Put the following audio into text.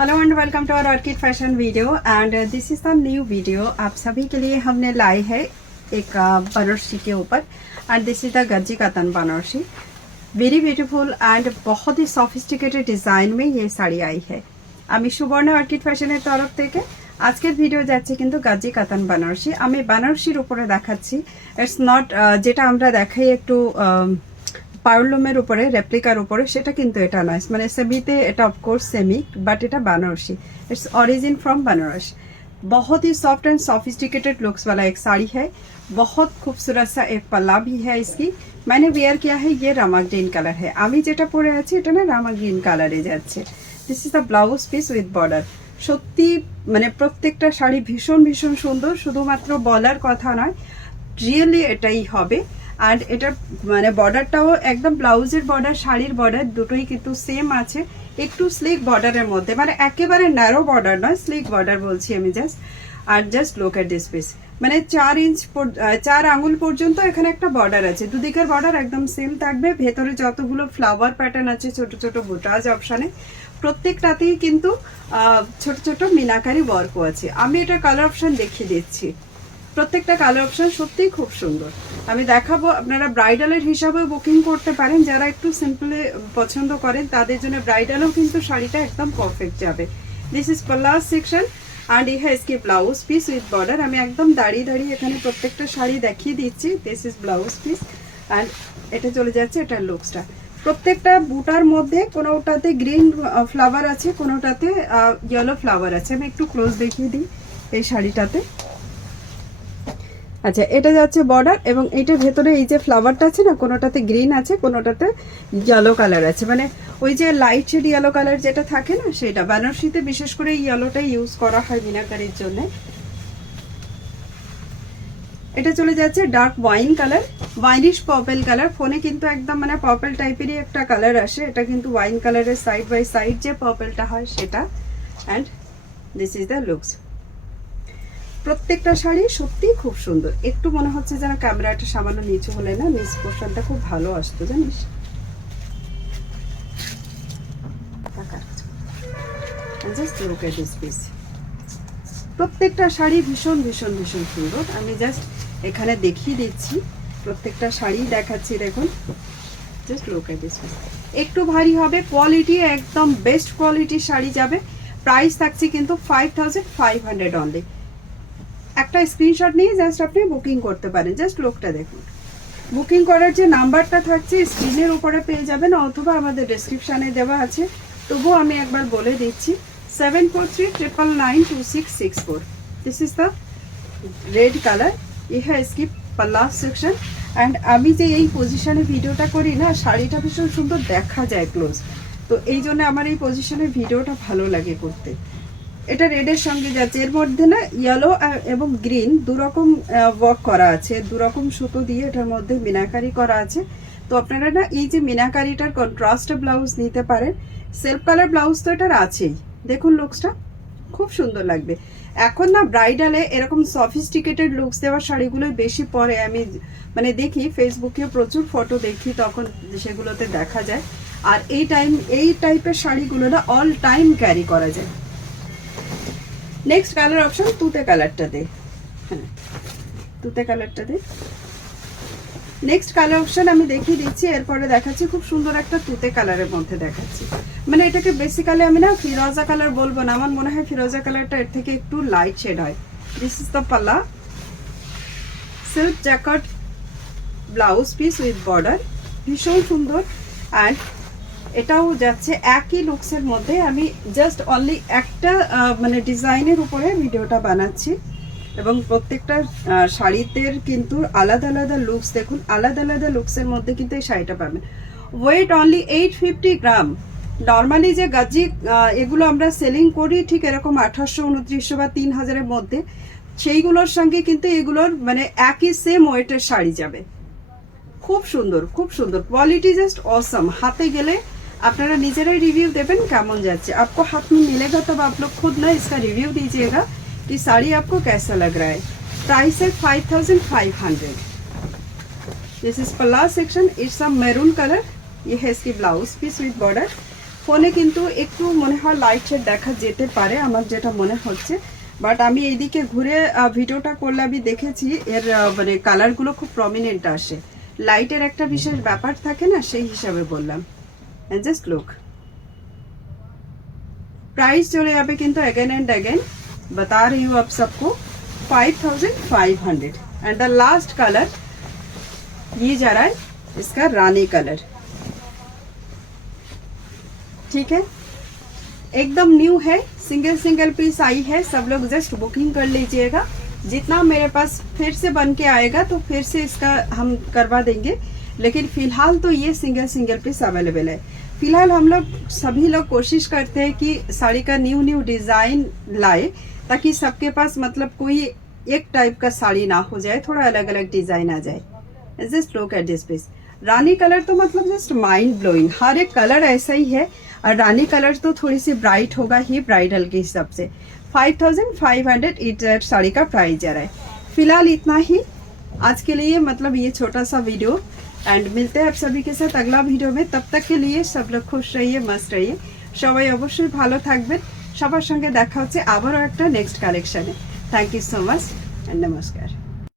Hello and welcome to our orchid fashion video and this is the new video. आप सभी के लिए हमने लाई है एक बनारसी के ऊपर and this is the Gajji कतन बनारसी, वेरी ब्यूटीफुल एंड बहुत ही सफिस्टिकेटेड डिजाइन में ये শাড়ি आई है। আমি সুবর্ণা অর্কিড ফ্যাশনের তরফ থেকে আজকের ভিডিও যাচ্ছে কিন্তু গজ্জি কাতান বেনারসি। আমি বেনারসির উপরে দেখাচ্ছি, ইটস নট যেটা আমরা দেখাই একটু পার্লুমের উপরে রেপ্লিকার উপরে, সেটা কিন্তু এটা নয়। মানে সেমিতে এটা অফকোর্স सेमी बट এটা Banarasi, its origin from Banaras. बहुत ही सॉफ्ट एंड सॉफिस्टिकेटेड लुक्स वाला एक साड़ी है। बहुत खूबसूरत सा एक पल्ला भी है इसकी। मैंने वेयर किया है, ये रामा ग्रीन कलर है। আমি যেটা পরে আছি এটা না রামা গ্রিন কালারে যাচ্ছে। This is the blouse piece with border. সত্যি মানে প্রত্যেকটা শাড়ি ভীষণ ভীষণ সুন্দর, শুধুমাত্র বলার কথা নয়, রিয়েলি এটাই হবে। আর এটার মানে বর্ডারটাও একদম ব্লাউজের বর্ডার শাড়ির বর্ডার দুটোই কিন্তু সেম আছে, একটু স্লিক বর্ডারের মধ্যে, মানে একেবারে ন্যারো বর্ডার নয়, স্লিক বর্ডার বলছি আমি জাস্ট। আর just look at this piece, মানে 4 আঙুল পর্যন্ত এখানে একটা বর্ডার আছে, দুদিকের বর্ডার একদম সেম থাকবে। ভেতরে যতগুলো ফ্লাওয়ার প্যাটার্ন আছে ছোট ছোট বুটাজ অপশানে, প্রত্যেকটাতেই কিন্তু ছোট ছোট মিনাকারি ওয়ার্কও আছে। আমি এটা কালার অপশন দেখিয়ে দিচ্ছি, প্রত্যেকটা কালার অপশন সত্যিই খুব সুন্দর। আমি দেখাবো, আপনারা ব্রাইডালের হিসাবেও বুকিং করতে পারেন। যারা একটু সিম্পলে পছন্দ করেন তাদের জন্য ব্রাইডালও কিন্তু শাড়িটা একদম পারফেক্ট যাবে। This is plus section and ইহা ইসকি ব্লাউজ পিস উইথ বর্ডার। আমি একদম দাঁড়িয়ে দাঁড়িয়ে এখানে প্রত্যেকটা শাড়ি দেখিয়ে দিচ্ছি। This is blouse piece and এটা চলে যাচ্ছে এটার লুকসটা। প্রত্যেকটা বুটার মধ্যে কোনোটাতে গ্রিন ফ্লাওয়ার আছে, কোনোটাতে ইয়েলো ফ্লাওয়ার আছে। আমি একটু ক্লোজ দেখিয়ে দিই এই শাড়িটাতে। আচ্ছা, এটা যাচ্ছে বর্ডার এবং এইটার ভেতরে এই যে ফ্লাওয়ারটা আছে না, কোনোটাতে গ্রিন আছে, কোনোটাতে ইয়েলো কালার আছে, মানে ওই যে লাইট শেড ইয়েলো কালার যেটা থাকে না সেটা। বেনারসিতে বিশেষ করে ইয়েলোটাই ইউজ করা হয় মিনাকারির জন্য। এটা চলে যাচ্ছে dark wine colour, wineish purple colour. ফোনে কিন্তু একদম মানে পার্পল টাইপেরই একটা কালার আসে, এটা কিন্তু ওয়াইন কালারের সাইড বাই সাইড যে পার্পলটা হয় সেটা। And this is the looks. প্রত্যেকটা শাড়ি সত্যি খুব সুন্দর। একটু মনে হচ্ছে যেন ক্যামেরাটা সামান্য নিচু হলে না নিচ পোর্শনটা খুব ভালো আসতো, জানিস। Just look at this piece. প্রত্যেকটা শাড়ি ভীষণ ভীষণ ভীষণ সুন্দর। আমি জাস্ট এখানে দেখিয়ে দিচ্ছি, প্রত্যেকটা শাড়ি দেখাচ্ছি। দেখুন, just look at this piece. একটু ভারী হবে, কোয়ালিটি একদম বেস্ট কোয়ালিটির শাড়ি যাবে। প্রাইস থাকছে কিন্তু 5500 অনলি। একটা স্ক্রিনশট নিয়ে জাস্ট আপনি বুকিং করতে পারেন। জাস্ট লোকটা দেখুন। বুকিং করার যে নাম্বারটা থাকছে স্ক্রিনের উপরে পেয়ে যাবেন, অথবা আমাদের ডেসক্রিপশানে দেওয়া আছে, তবুও আমি একবার বলে দিচ্ছি 7439992664। This is the red colour. ইহা স্কিপ পাল্লা সেকশন। অ্যান্ড আমি যে এই পজিশনে ভিডিওটা করি না, শাড়িটা ভীষণ সুন্দর দেখা যায় ক্লোজ, তো এই জন্য আমার এই পজিশনের ভিডিওটা ভালো লাগে করতে। এটা রেডের সঙ্গে যাচ্ছে, এর মধ্যে না ইয়েলো এবং গ্রিন দুরকম ওয়ার্ক করা আছে, দুরকম সুতো দিয়ে এটার মধ্যে মিনাকারি করা আছে। তো আপনারা না এই যে মিনাকারিটার কন্ট্রাস্ট ব্লাউজ নিতে পারেন। সেলফ কালার ব্লাউজ তো এটার আছেই। দেখুন লুকসটা খুব সুন্দর লাগবে। এখন না ব্রাইডালে এরকম সফিস্টিকেটেড লুকস দেওয়ার শাড়িগুলোই বেশি পরে। আমি মানে দেখি ফেসবুকে প্রচুর ফটো দেখি, তখন সেগুলোতে দেখা যায়। আর এই টাইপের শাড়িগুলো না অল টাইম ক্যারি করা যায়। নেক্সট কালার অপশন তুতে কালারটা দে, হ্যাঁ তুতে কালারটা দে। নেক্সট কালার অপশন আমি দেখিয়ে দিচ্ছি, এরপরে দেখাচ্ছি খুব সুন্দর একটা তুতে কালারের মধ্যে দেখাচ্ছি। মানে এটাকে বেসিক্যালি আমি না ফিরোজা কালার বলবো না, আমার মনে হয় ফিরোজা কালারটা এর থেকে একটু লাইট শেড হয়। দিস ইজ দ্য পাল্লা, silk jacket blouse piece with border, ভীষণ সুন্দর। অ্যান্ড এটাও যাচ্ছে একই লুকসের মধ্যে। আমি জাস্ট অনলি একটা মানে ডিজাইনের উপরে ভিডিওটা বানাচ্ছি, এবং প্রত্যেকটা শাড়িতে কিন্তু আলাদা আলাদা লুকস। দেখুন, আলাদা আলাদা লুকসের মধ্যে কিন্তু এই শাড়িটা পাবেন। ওয়েট অনলি 850 গ্রাম। নর্মালি যে গাজি এগুলো আমরা সেলিং করি ঠিক এরকম 2800, 2900 বা 3000-এর মধ্যে, সেইগুলোর সঙ্গে কিন্তু এগুলোর মানে একই সেম ওয়েটের শাড়ি যাবে। খুব সুন্দর, খুব সুন্দর কোয়ালিটি, জাস্ট অসম। হাতে গেলে আপনারা নিজেরাই रिव्यू देवें कैमन जाच्छे। आपको हाथ में मिलेगा तब आप लोग खुद ना इसका रिव्यू दीजिएगा कि साड़ी आपको कैसा लग रहा है। प्राइस है 5500। दिस इज पल्ला section, it's a maroon colour. ये है इसकी ब्लाउज पीस विद बॉर्डर। ফোনে কিন্তু একটু মনে হয় লাইট শেড দেখা যেতে পারে, আমার যেটা মনে হচ্ছে। বাট আমি এইদিকে ঘুরে ভিডিওটা করলে আমি দেখেছি এর মানে কালারগুলো খুব প্রমিনেন্ট আসে, লাইটের একটা বিশেষ ব্যাপার থাকে না, সেই হিসাবে বললাম। Just look. प्राइस चले जाए किंतु अगेन एंड अगेन बता रही हूँ आप सबको 5500 एंड द लास्ट कलर ये जा रहा है इसका रानी कलर। ठीक है, एकदम न्यू है, सिंगल सिंगल पीस आई है, सब लोग जस्ट बुकिंग कर लीजिएगा। जितना मेरे पास फिर से बन के आएगा तो फिर से इसका हम करवा देंगे, लेकिन फिलहाल तो ये सिंगल सिंगल पीस अवेलेबल है। फिलहाल हम लोग सभी लोग कोशिश करते हैं कि साड़ी का न्यू न्यू डिजाइन लाए, ताकि सबके पास मतलब कोई एक टाइप का साड़ी ना हो जाए, थोड़ा अलग अलग डिजाइन आ जाए। Just look at this piece. रानी कलर तो मतलब जस्ट माइंड ब्लोइंग, हर एक कलर ऐसा ही है। और रानी कलर तो थोड़ी सी ब्राइट होगा ही, ब्राइडल के हिसाब से 5500 इस साड़ी का प्राइस जा रहा है। फिलहाल इतना ही आज के लिए, मतलब ये छोटा सा वीडियो। एंड मिलते हैं आप सभी के साथ अगला वीडियो में। तब तक के लिए सब लोग खुश रहिए, मस्त रहिए, সবাই অবশ্যই ভালো থাকবেন। সবার সঙ্গে দেখা হচ্ছে আবারও একটা নেক্সট কালেকশনে। Thank you so much and নমস্কার।